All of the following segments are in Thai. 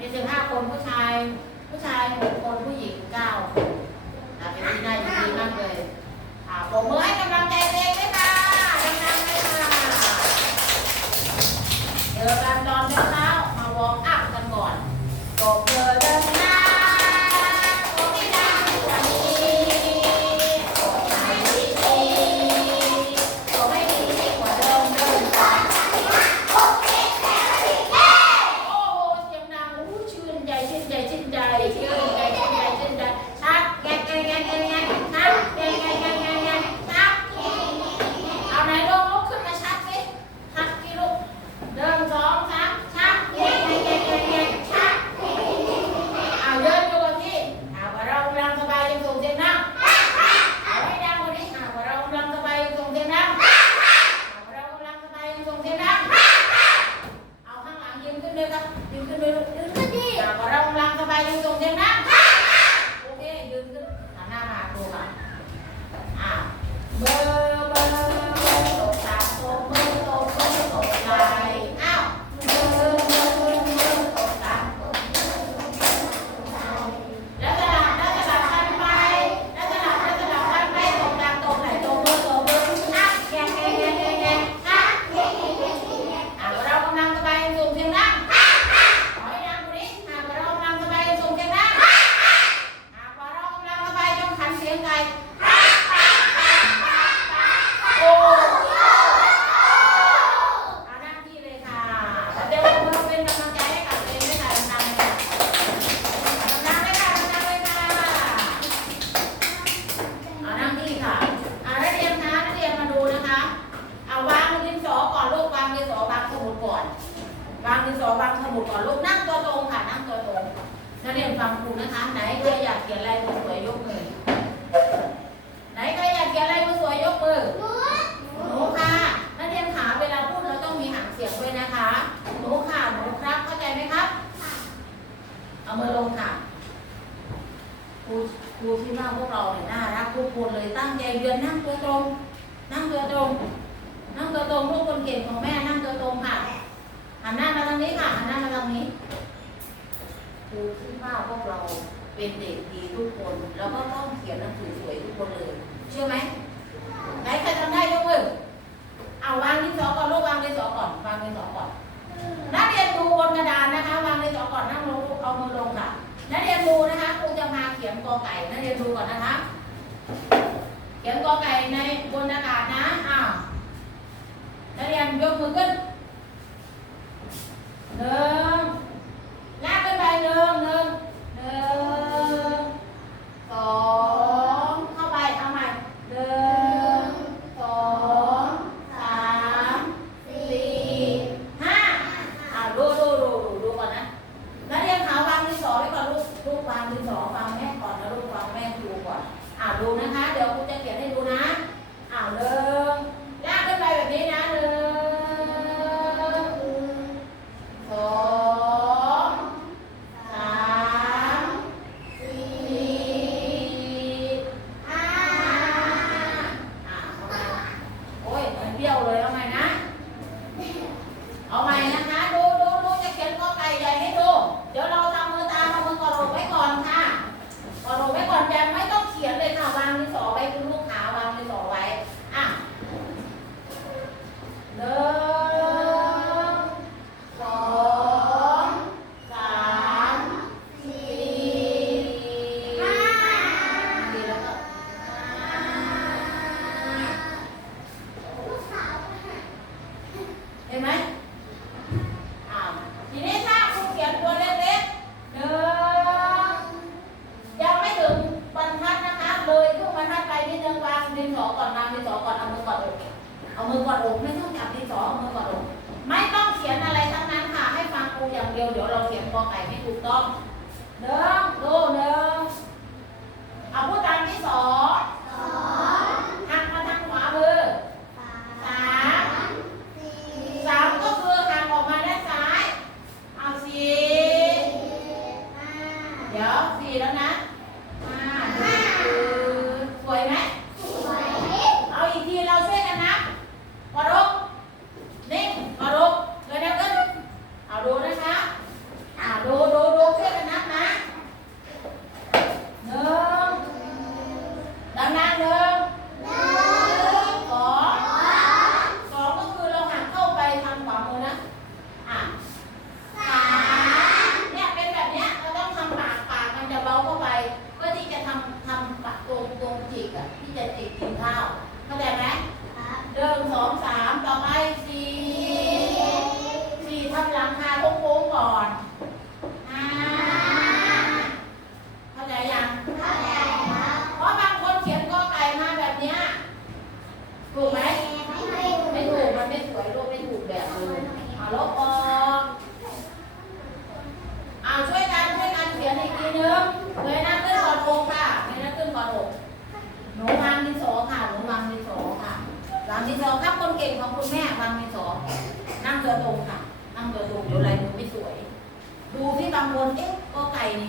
มีสิบห้าคนผู้ชาย ยายเดือนนั่งตัวตรง นั่งตัวตรง นั่งตัวตรงลูกคนเก่งของแม่นั่งตัวตรงค่ะหันหน้ามาทางนี้ค่ะหันหน้ามาทางนี้ครูที่ว่าพวกเราเป็นเด็กดีทุกคน แล้วก็ต้องเขียนหนังสือสวยทุกคนเลย เชื่อไหมไหนใครทำได้ยกมือเอาวางดินสอก่อนลูกวางดินสอก่อนวางดินสอก่อนนักเรียนดูบนกระดานนะคะวางดินสอก่อนนั่งลงเอามือลงค่ะนักเรียนดูนะคะครูจะมาเขียนกอไก่นักเรียนดูก่อนนะคะ เขียนกอไก่ในบนอากาศนะอ้าวนักเรียนยกมือขึ้น มือกดอกไม่ต้องจับดีสอเมือกดอกไม่ต้องเขียนอะไรทั้งนั้นค่ะ ให้ฟังครูอย่างเดียวเดี๋ยวเราเขียนกอไก่ให้ถูกต้องเดิมดูเดิม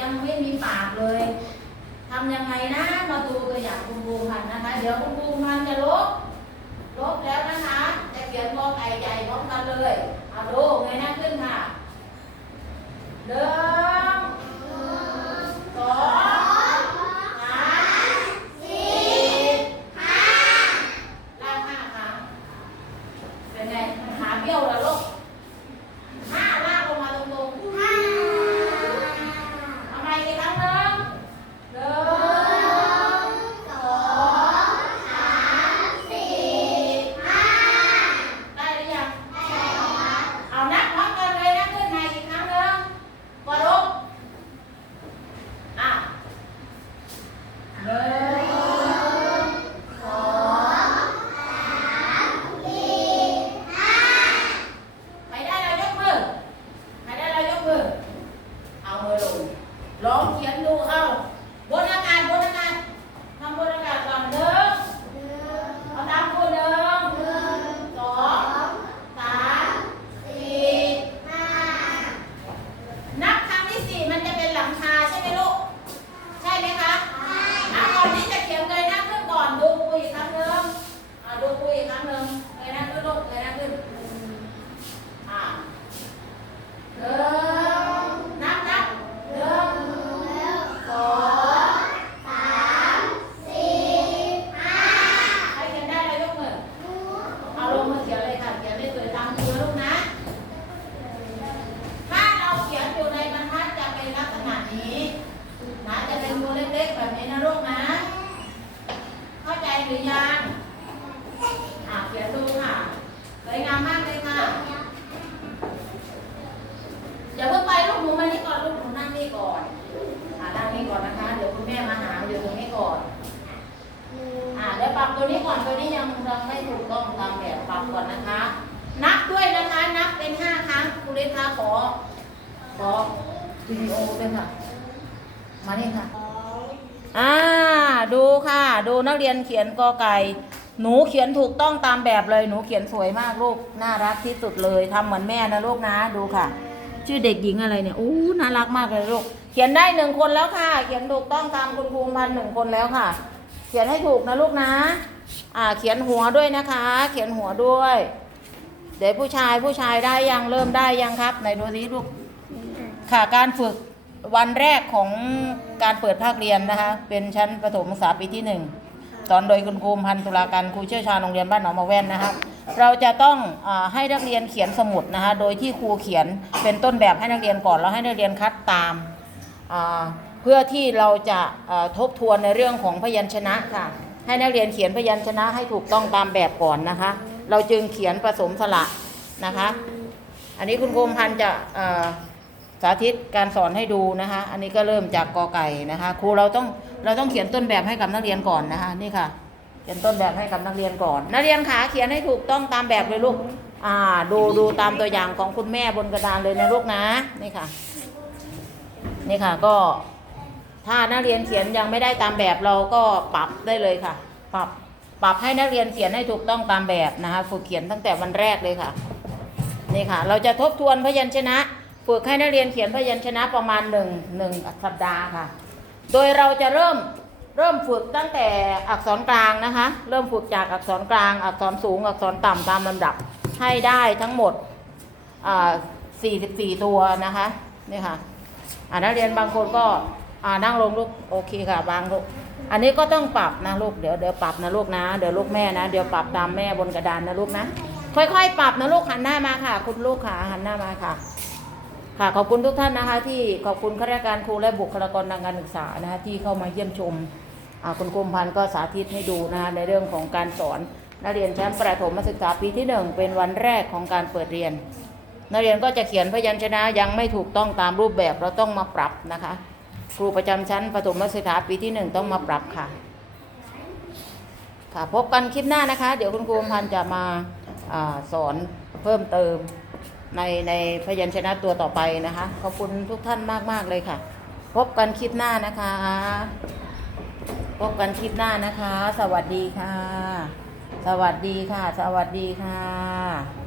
ยังไม่มีปากเลยทำยังไงนะมาดูตัวอย่างคุณครูพันนะคะ เดี๋ยวคุณครูพันจะลบลบแล้วนะคะจะเขียนกอไก่ใหญ่พร้อมกันเลยเอาดูไงนะขึ้นค่ะหนึ่งสองสามสี่ห้าลากห้าครั้งเป็นไงขาเบี้ยวแล้วลูกห้าลากลงมาตรงๆห้าเอาใหม่อีกครั้งหนึ่งหนึ่งสองสามสี่ห้าได้หรือยัง เอานับพร้อมกันเลยนะขึ้นมาอีกครั้งหนึ่งกดลงอะหนึ่งสองสามสี่ห้าใครได้เรายกมือใครได้เรายกมือ เอามือลงลองเขียนดูเอาบนอากาศบนอากาศทำบนอากาศก่อนหนึ่งเอาตามคนหนึ่งสองสามสี่ห้านับครั้งที่สี่มันจะเป็นหลังคาใช่ไหมลูก ใช่ไหมคะอะก่อนที่จะเขียนเลยหน้าขึ้นก่อนดูคุยอีกครั้งหนึ่งอะดูคุยอีกครั้งหนึ่งเลยหน้าขึ้นลูกเลยหน้าขึ้นอะหนึ่งนับนับหนึ่งสองสามสี่ห้าใครเขียนได้เรายกมือ เอาลงมาเขียนเลยค่ะ เขียนได้สวยตามมือลูกนะ ถ้าเราเขียนอยู่ในบรรทัดจะเป็นลักษณะ นี้นะจะเป็นตัวเล็กๆแบบนี้นะลูกนะ เข้าใจหรือยังอ่าเขียนดูค่ะสวยงามมากเลยค่ะอย่าเพิ่งไปลูกหนูมานี่ก่อนลูกหนูนั่งนี่ก่อนอ่านั่งนี่ก่อนนะคะ เดี๋ยวคุณแม่มาหาอยู่ตรงนี้ก่อนอ่าเดี๋ยวปรับตัวนี้ก่อนตัวนี้ยังยังไม่ถูกต้องตามแบบปรับก่อนนะคะ นับด้วยนะคะ นับเป็นห้าครั้งคุณเลขาขอขอวิดีโอเป็นค่ะ มานี่ค่ะอ่าดูค่ะ ดูนักเรียนเขียนกอไก่ หนูเขียนถูกต้องตามแบบเลยหนูเขียนสวยมากลูกน่ารักที่สุดเลยทำเหมือนแม่นะลูกนะดูค่ะ ชื่อเด็กหญิงอะไรเนี่ยอู้น่ารักมากเลยลูกเขียนได้หนึ่งคนแล้วค่ะ เขียนถูกต้องตามคุณครูพันหนึ่งคนแล้วค่ะ เขียนให้ถูกนะลูกนะ อ่า เขียนหัวด้วยนะคะ เขียนหัวด้วย เดี๋ยวผู้ชายผู้ชายได้ยังเริ่มได้ยังครับไหนดูสิลูกค่ะการฝึก วันแรกของการเปิดภาคเรียนนะคะ เป็นชั้นประถมศึกษาปีที่หนึ่งสอนโดยคุณครูพันธุลาการครูเชี่ยวชาญโรงเรียนบ้านหนองมาแว่นนะคะเราจะต้องอให้นักเรียนเขียนสมุดนะคะโดยที่ครูเขียนเป็นต้นแบบให้นักเรียนก่อนแล้วให้นักเรียนคัดตามาเพื่อที่เราจะทบทวนในเรื่องของพยัญชนะค่ะ ให้นักเรียนเขียนพยัญชนะให้ถูกต้องตามแบบก่อนนะคะ เราจึงเขียนผสมสระนะคะ อันนี้คุณครูพันธ์จะ สาธิตการสอนให้ดูนะคะ อันนี้ก็เริ่มจากกอไก่นะคะ ครูเราต้องเราต้องเขียนต้นแบบให้กับนักเรียนก่อนนะคะ นี่ค่ะ เขียนต้นแบบให้กับนักเรียนก่อน นักเรียนขาเขียนให้ถูกต้องตามแบบเลยลูก อ่า ดูดูตามตัวอย่างของคุณแม่บนกระดานเลยนะลูกนะ นี่ค่ะ นี่ค่ะก็ ถ้านักเรียนเขียนยังไม่ได้ตามแบบเราก็ปรับได้เลยค่ะ ปรับปรับให้นักเรียนเขียนให้ถูกต้องตามแบบนะคะ ฝึกเขียนตั้งแต่วันแรกเลยค่ะ นี่ค่ะ เราจะทบทวนพยัญชนะ ฝึกให้นักเรียนเขียนพยัญชนะประมาณหนึ่งหนึ่งสัปดาห์ค่ะ โดยเราจะเริ่มเริ่มฝึกตั้งแต่อักษรกลางนะคะ เริ่มฝึกจากอักษรกลาง อักษรสูง อักษรต่ำตามลำดับให้ได้ทั้งหมดอ่า44 ตัวนะคะนี่ค่ะอ่านักเรียนบางคนก็อ่านั่งลงลูกโอเคค่ะบางลูกอันนี้ก็ต้องปรับนะลูกเดี๋ยวเดี๋ยวปรับนะลูกนะเดี๋ยวลูกแม่นะเดี๋ยวปรับตามแม่บนกระดานนะลูกนะ ค่อยๆ ปรับนะลูกหันหน้ามาค่ะ คุณลูกค่ะหันหน้ามาค่ะ ค่ะขอบคุณทุกท่านนะคะที่ขอบคุณข้าราชการครูและบุคลากรทางการศึกษานะคะที่เข้ามาเยี่ยมชมคุณครูพันธ์ก็สาธิตให้ดูนะคะในเรื่องของการสอน นักเรียนชั้นประถมศึกษาปีที่หนึ่งเป็นวันแรกของการเปิดเรียน นักเรียนก็จะเขียนพยัญชนะยังไม่ถูกต้องตามรูปแบบเราต้องมาปรับนะคะ ครูประจำชั้นประถมศึกษาปีที่หนึ่งต้องมาปรับค่ะ ค่ะพบกันคลิปหน้านะคะ เดี๋ยวคุณครูพันธ์จะมาอาสอนเพิ่มเติม ในในพยัญชนะตัวต่อไปนะคะ ขอบคุณทุกท่านมากๆเลยค่ะ พบกันคลิปหน้านะคะ พบกันคลิปหน้านะคะ สวัสดีค่ะ สวัสดีค่ะ สวัสดีค่ะ